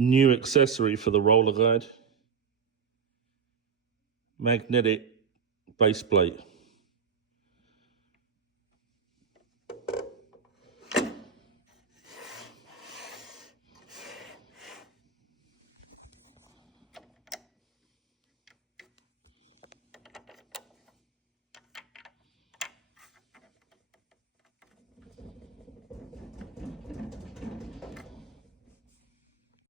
New accessory for the roller guide. Magnetic base plate.